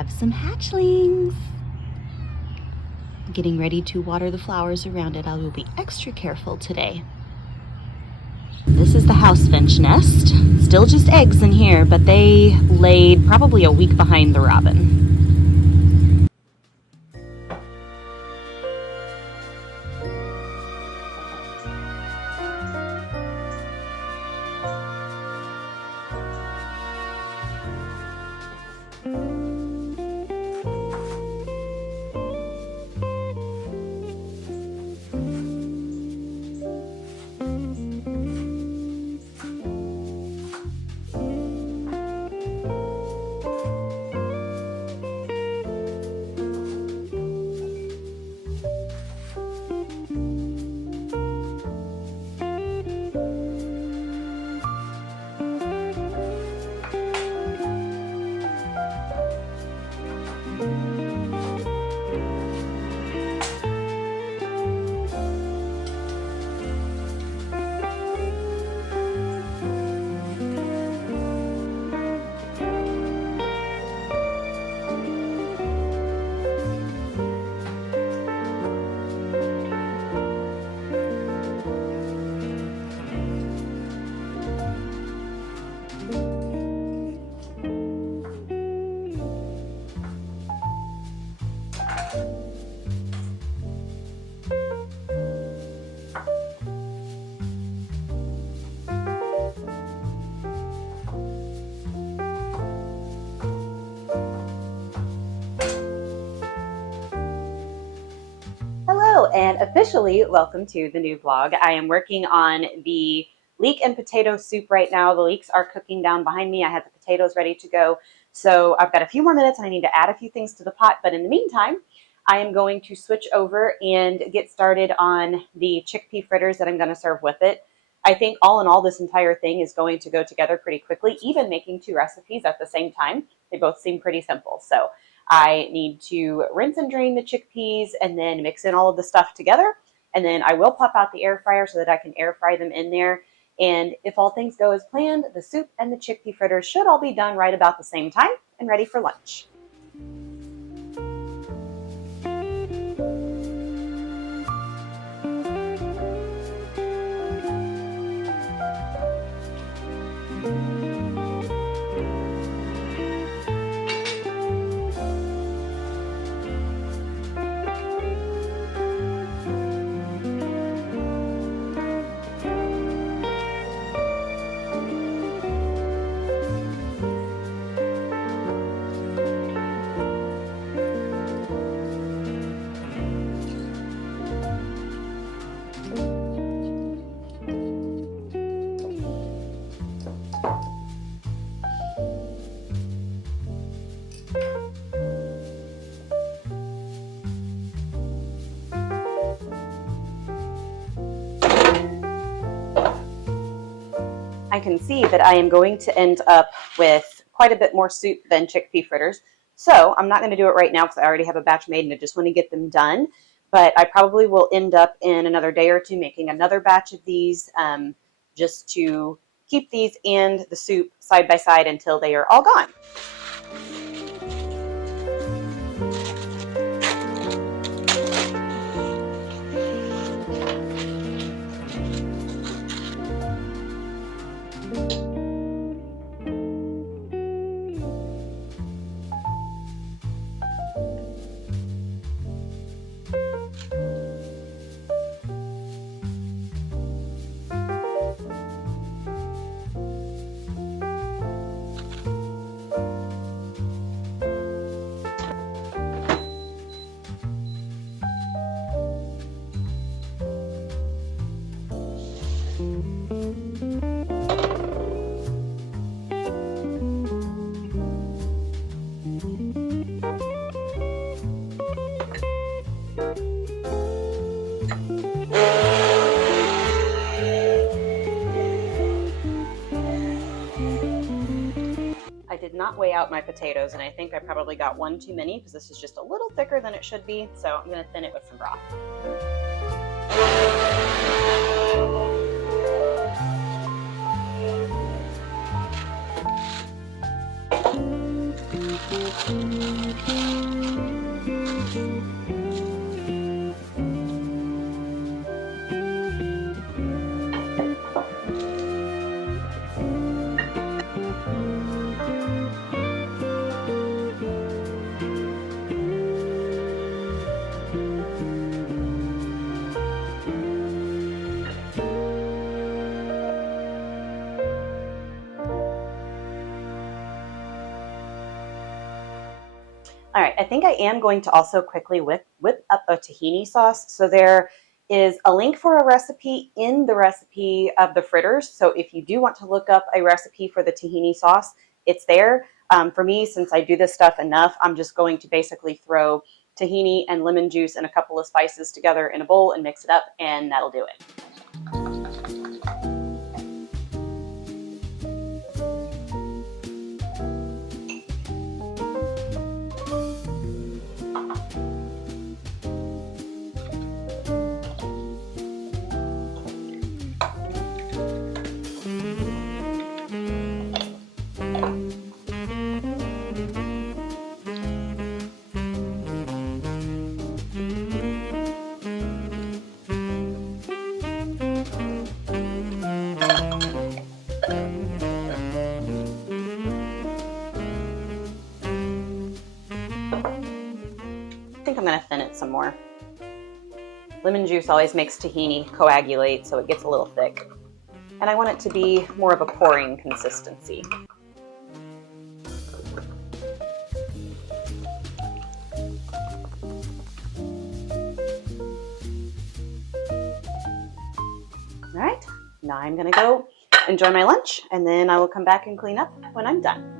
have some hatchlings. Getting ready to water the flowers around it. I will be extra careful today. This is the house finch nest. Still just eggs in here, but they laid probably a week behind the robin. And officially welcome to the new vlog. I am working on the leek and potato soup right now. The leeks are cooking down behind me. I have the potatoes ready to go. So I've got a few more minutes and I need to add a few things to the pot. But in the meantime, I am going to switch over and get started on the chickpea fritters that I'm going to serve with it. I think all in all, this entire thing is going to go together pretty quickly, even making two recipes at the same time. They both seem pretty simple. So I need to rinse and drain the chickpeas and then mix in all of the stuff together. And then I will pop out the air fryer so that I can air fry them in there. And if all things go as planned, the soup and the chickpea fritters should all be done right about the same time and ready for lunch. I can see that I am going to end up with quite a bit more soup than chickpea fritters. So I'm not going to do it right now because I already have a batch made and I just want to get them done. But I probably will end up in another day or two making another batch of these just to keep these and the soup side by side until they are all gone. Not weigh out my potatoes, and I think I probably got one too many because this is just a little thicker than it should be, so I'm going to thin it with some broth. All right, I think I am going to also quickly whip up a tahini sauce. So there is a link for a recipe in the recipe of the fritters. So if you do want to look up a recipe for the tahini sauce, it's there. For me, since I do this stuff enough, I'm just going to basically throw tahini and lemon juice and a couple of spices together in a bowl and mix it up, and that'll do it. I think I'm going to thin it some more. Lemon juice always makes tahini coagulate, so it gets a little thick. And I want it to be more of a pouring consistency. All right, now I'm going to go enjoy my lunch, and then I will come back and clean up when I'm done.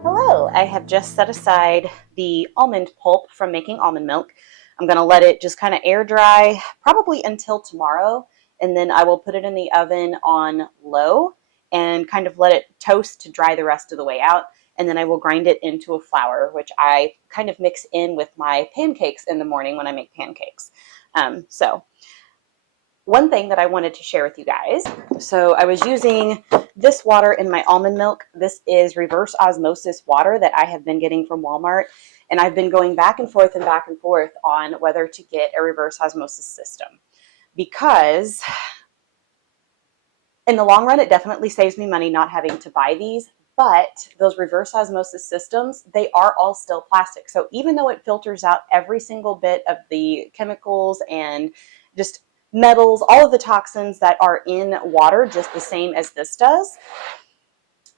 Hello, I have just set aside the almond pulp from making almond milk. I'm going to let it just kind of air dry, probably until tomorrow, and then I will put it in the oven on low and kind of let it toast to dry the rest of the way out. And then I will grind it into a flour, which I kind of mix in with my pancakes in the morning when I make pancakes. So one thing that I wanted to share with you guys. So I was using this water in my almond milk. This is reverse osmosis water that I have been getting from Walmart. And I've been going back and forth on whether to get a reverse osmosis system, because in the long run, it definitely saves me money not having to buy these. But those reverse osmosis systems, they are all still plastic. So even though it filters out every single bit of the chemicals and just metals, all of the toxins that are in water, just the same as this does,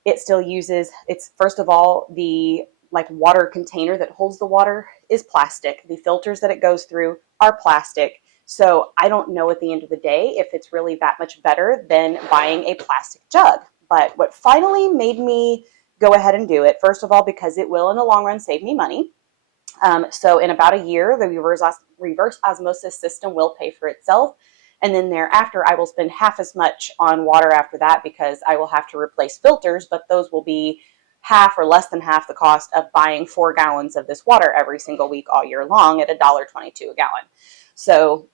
it still uses, it's first of all, the water container that holds the water is plastic. The filters that it goes through are plastic. So I don't know at the end of the day if it's really that much better than buying a plastic jug. But what finally made me go ahead and do it, first of all, because it will in the long run save me money. So in about a year, the reverse osmosis system will pay for itself. And then thereafter, I will spend half as much on water after that, because I will have to replace filters, but those will be half or less than half the cost of buying 4 gallons of this water every single week all year long at $1.22 a gallon. So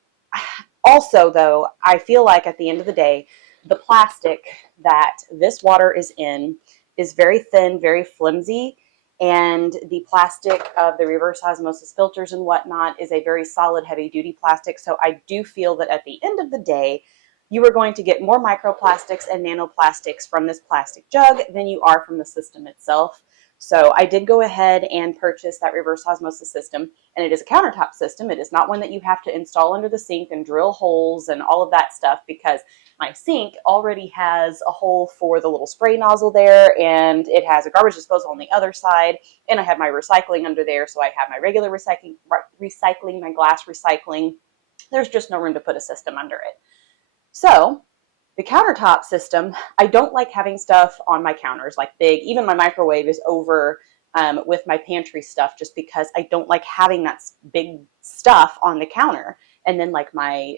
also, though, I feel like at the end of the day, the plastic that this water is in is very thin, very flimsy, and the plastic of the reverse osmosis filters and whatnot is a very solid, heavy-duty plastic. So I do feel that at the end of the day, you are going to get more microplastics and nanoplastics from this plastic jug than you are from the system itself. So I did go ahead and purchase that reverse osmosis system, and it is a countertop system. It is not one that you have to install under the sink and drill holes and all of that stuff, because my sink already has a hole for the little spray nozzle there, and it has a garbage disposal on the other side, and I have my recycling under there, so I have my regular recycling, my glass recycling. There's just no room to put a system under it. So the countertop system, I don't like having stuff on my counters, like big, even my microwave is over with my pantry stuff, just because I don't like having that big stuff on the counter. And then like my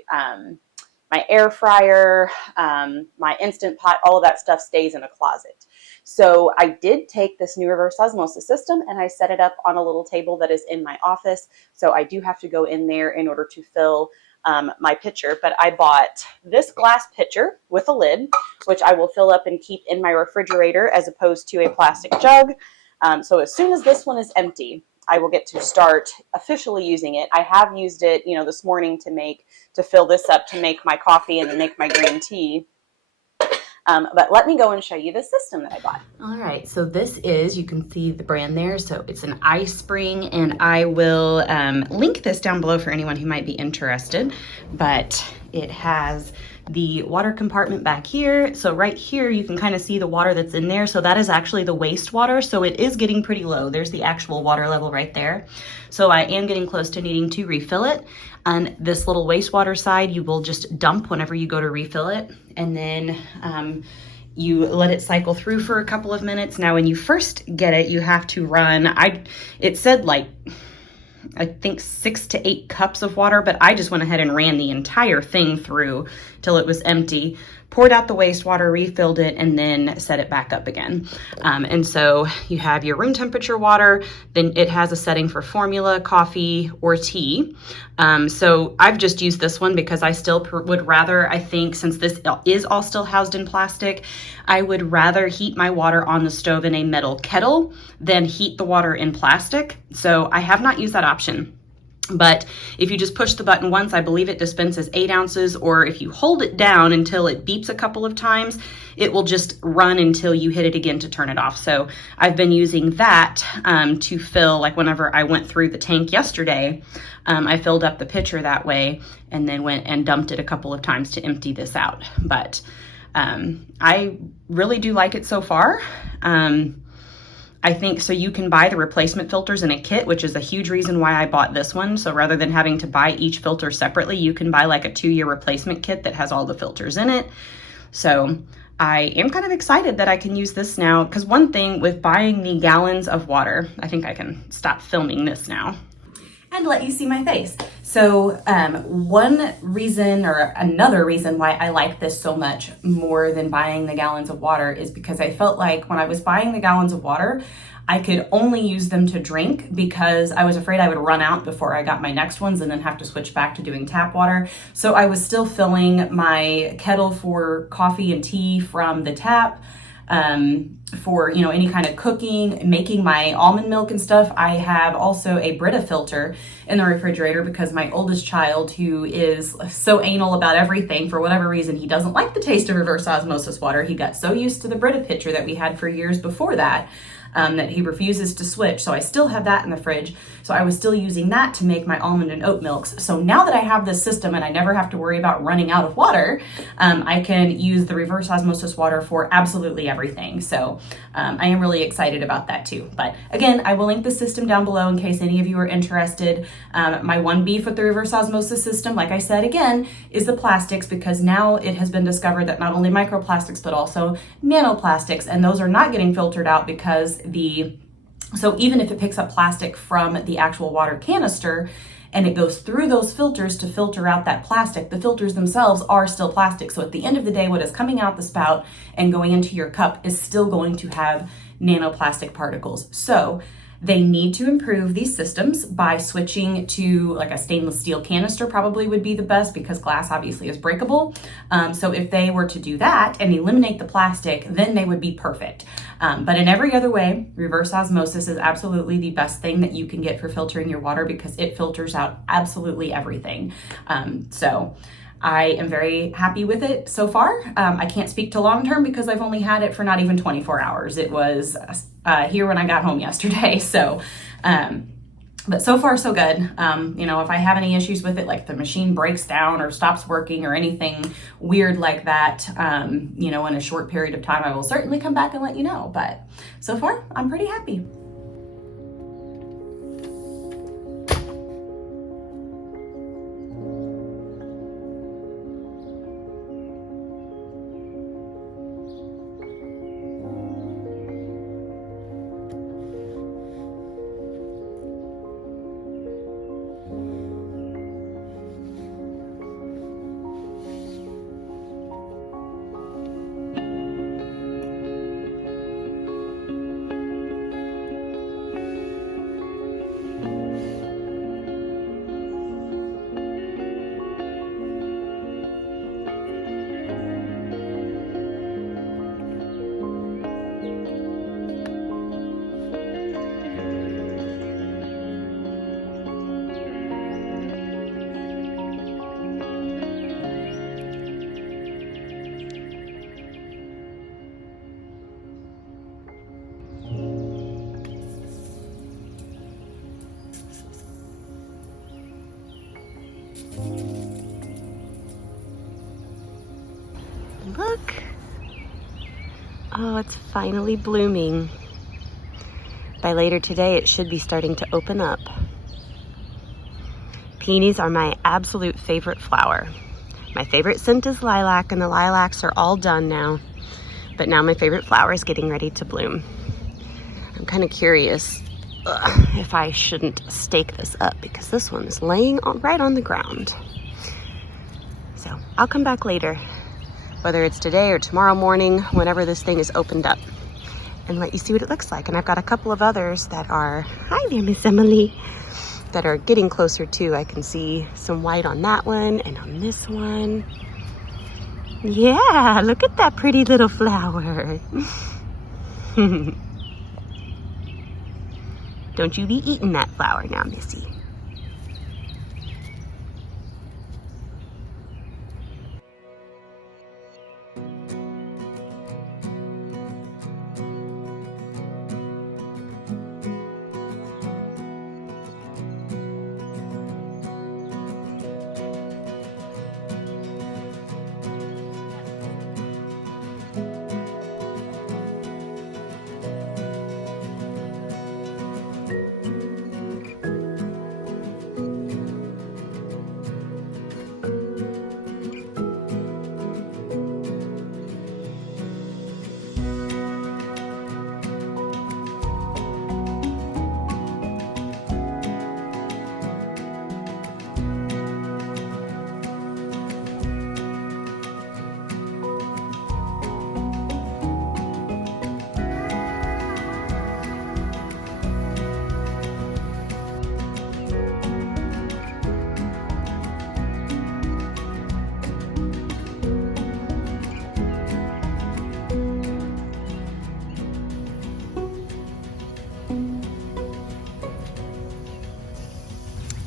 air fryer, my Instant Pot, all of that stuff stays in a closet. So I did take this new reverse osmosis system and I set it up on a little table that is in my office. So I do have to go in there in order to fill my pitcher, but I bought this glass pitcher with a lid, which I will fill up and keep in my refrigerator as opposed to a plastic jug. So as soon as this one is empty, I will get to start officially using it. I have used it, this morning to fill this up to make my coffee and to make my green tea. But let me go and show you the system that I bought. All right, so this is, you can see the brand there. So it's an iSpring, and I will link this down below for anyone who might be interested. But it has the water compartment back here. So right here, you can kind of see the water that's in there. So that is actually the wastewater. So it is getting pretty low. There's the actual water level right there. So I am getting close to needing to refill it. On this little wastewater side, you will just dump whenever you go to refill it. And then you let it cycle through for a couple of minutes. Now, when you first get it, you have to run, it said I think 6 to 8 cups of water, but I just went ahead and ran the entire thing through till it was empty, poured out the wastewater, refilled it, and then set it back up again. And so you have your room temperature water, then it has a setting for formula, coffee, or tea. So I've just used this one because I still would rather, I think, since this is all still housed in plastic, I would rather heat my water on the stove in a metal kettle than heat the water in plastic. So I have not used that option. But if you just push the button once, I believe it dispenses 8 ounces, or if you hold it down until it beeps a couple of times, it will just run until you hit it again to turn it off. So I've been using that to fill, whenever I went through the tank yesterday, I filled up the pitcher that way and then went and dumped it a couple of times to empty this out. But I really do like it so far. I think so you can buy the replacement filters in a kit, which is a huge reason why I bought this one. So rather than having to buy each filter separately, you can buy a 2-year replacement kit that has all the filters in it. So I am kind of excited that I can use this now, because one thing with buying the gallons of water, I think I can stop filming this now and let you see my face. So one reason, or another reason why I like this so much more than buying the gallons of water, is because I felt like when I was buying the gallons of water, I could only use them to drink because I was afraid I would run out before I got my next ones and then have to switch back to doing tap water. So I was still filling my kettle for coffee and tea from the tap. For, you know, any kind of cooking, making my almond milk and stuff. I have also a Brita filter in the refrigerator because my oldest child, who is so anal about everything, for whatever reason, he doesn't like the taste of reverse osmosis water. He got so used to the Brita pitcher that we had for years before that, that he refuses to switch. So I still have that in the fridge. So I was still using that to make my almond and oat milks. So now that I have this system and I never have to worry about running out of water, I can use the reverse osmosis water for absolutely everything. So I am really excited about that too. But again, I will link the system down below in case any of you are interested. My one beef with the reverse osmosis system, like I said again, is the plastics, because now it has been discovered that not only microplastics, but also nanoplastics, and those are not getting filtered out because so even if it picks up plastic from the actual water canister and it goes through those filters to filter out that plastic, the filters themselves are still plastic. So at the end of the day, what is coming out the spout and going into your cup is still going to have nanoplastic particles. So they need to improve these systems by switching to like a stainless steel canister, probably would be the best, because glass obviously is breakable. So if they were to do that and eliminate the plastic, then they would be perfect. But in every other way, reverse osmosis is absolutely the best thing that you can get for filtering your water, because it filters out absolutely everything. So I am very happy with it so far. I can't speak to long term because I've only had it for not even 24 hours. It was here when I got home yesterday. So, but so far so good. You know, if I have any issues with it, like the machine breaks down or stops working or anything weird like that, you know, in a short period of time, I will certainly come back and let you know. But so far, I'm pretty happy. Look. Oh, it's finally blooming. By later today, it should be starting to open up. Peonies are my absolute favorite flower. My favorite scent is lilac, and the lilacs are all done now. But now my favorite flower is getting ready to bloom. I'm kind of curious if I shouldn't stake this up, because this one is laying right on the ground. So I'll come back later, whether it's today or tomorrow morning, whenever this thing is opened up, and let you see what it looks like. And I've got a couple of others that are, hi there, Miss Emily, that are getting closer too. I can see some white on that one and on this one. Yeah, look at that pretty little flower. Don't you be eating that flower now, Missy.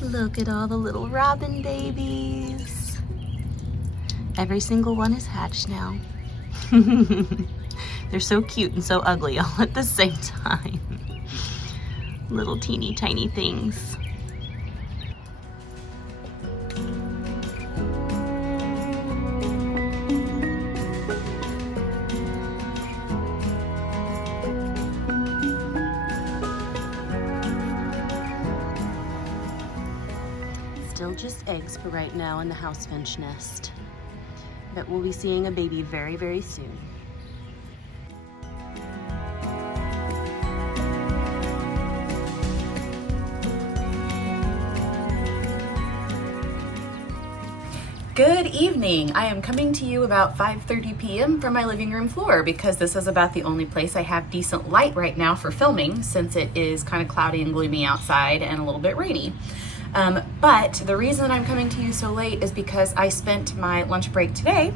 Look at all the little robin babies. Every single one is hatched now. They're so cute and so ugly all at the same time. Little teeny tiny things. Still just eggs for right now in the house finch nest. But we'll be seeing a baby very, very soon. Good evening. I am coming to you about 5:30 p.m. from my living room floor because this is about the only place I have decent light right now for filming since it is kind of cloudy and gloomy outside and a little bit rainy. But the reason that I'm coming to you so late is because I spent my lunch break today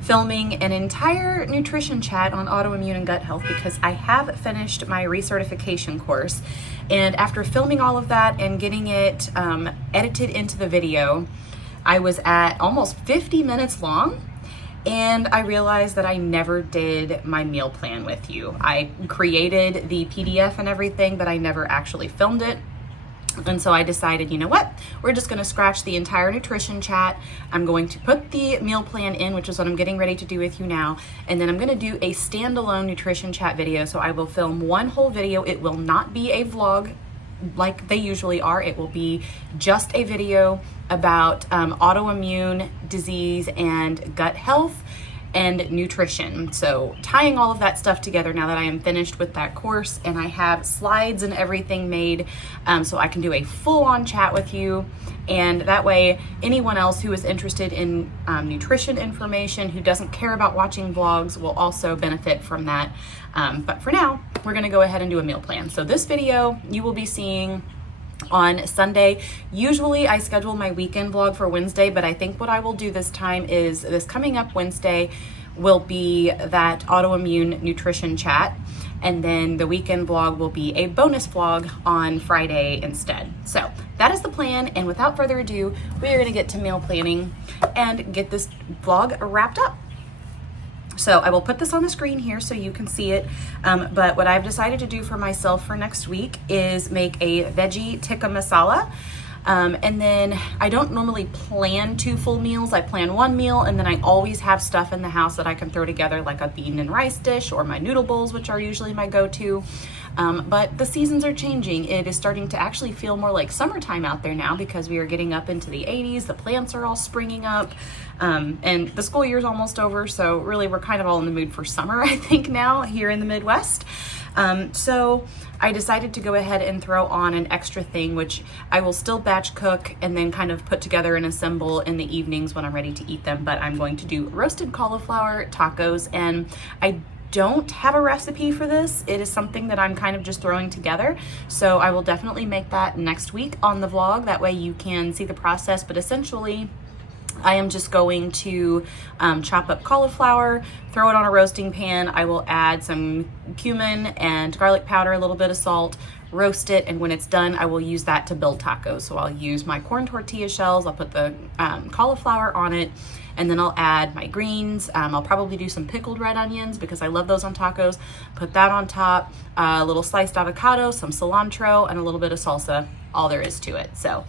filming an entire nutrition chat on autoimmune and gut health because I have finished my recertification course. And after filming all of that and getting it edited into the video, I was at almost 50 minutes long, and I realized that I never did my meal plan with you. I created the PDF and everything, but I never actually filmed it. And so I decided, you know what, we're just gonna scratch the entire nutrition chat. I'm going to put the meal plan in, which is what I'm getting ready to do with you now. And then I'm gonna do a standalone nutrition chat video. So I will film one whole video. It will not be a vlog like they usually are. It will be just a video about autoimmune disease and gut health and nutrition. So tying all of that stuff together now that I am finished with that course, and I have slides and everything made so I can do a full-on chat with you. And that way anyone else who is interested in nutrition information, who doesn't care about watching vlogs, will also benefit from that. But for now, we're gonna go ahead and do a meal plan. So this video you will be seeing on Sunday. Usually I schedule my weekend vlog for Wednesday, but I think what I will do this time is this coming up Wednesday will be that autoimmune nutrition chat, and then the weekend vlog will be a bonus vlog on Friday instead. So that is the plan, and without further ado, we are gonna get to meal planning and get this vlog wrapped up. So I will put this on the screen here so you can see it. But what I've decided to do for myself for next week is make a veggie tikka masala. And then I don't normally plan 2 full meals. I plan 1 meal, and then I always have stuff in the house that I can throw together, like a bean and rice dish or my noodle bowls, which are usually my go-to. But the seasons are changing. It is starting to actually feel more like summertime out there now because we are getting up into the 80s. The plants are all springing up, and the school year is almost over. So really we're kind of all in the mood for summer, I think, now here in the Midwest. So I decided to go ahead and throw on an extra thing, which I will still batch cook and then kind of put together and assemble in the evenings when I'm ready to eat them. But I'm going to do roasted cauliflower tacos, and I don't have a recipe for this. It is something that I'm kind of just throwing together. So I will definitely make that next week on the vlog. That way you can see the process. But essentially, I am just going to chop up cauliflower, throw it on a roasting pan. I will add some cumin and garlic powder, a little bit of salt, roast it, and when it's done, I will use that to build tacos. So I'll use my corn tortilla shells, I'll put the cauliflower on it, and then I'll add my greens. I'll probably do some pickled red onions because I love those on tacos. Put that on top, a little sliced avocado, some cilantro, and a little bit of salsa. All there is to it. So,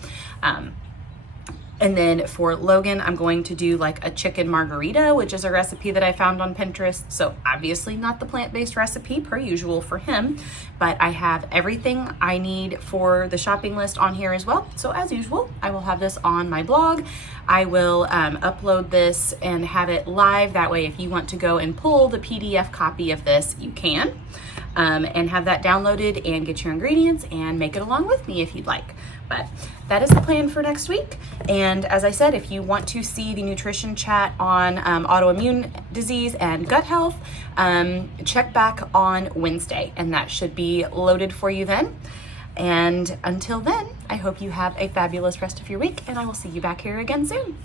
and then for Logan, I'm going to do like a chicken margarita, which is a recipe that I found on Pinterest. So obviously not the plant-based recipe per usual for him, but I have everything I need for the shopping list on here as well. So as usual, I will have this on my blog. I will upload this and have it live. That way, if you want to go and pull the PDF copy of this, you can, and have that downloaded and get your ingredients and make it along with me if you'd like. But that is the plan for next week. And as I said, if you want to see the nutrition chat on autoimmune disease and gut health, check back on Wednesday, and that should be loaded for you then. And until then, I hope you have a fabulous rest of your week, and I will see you back here again soon.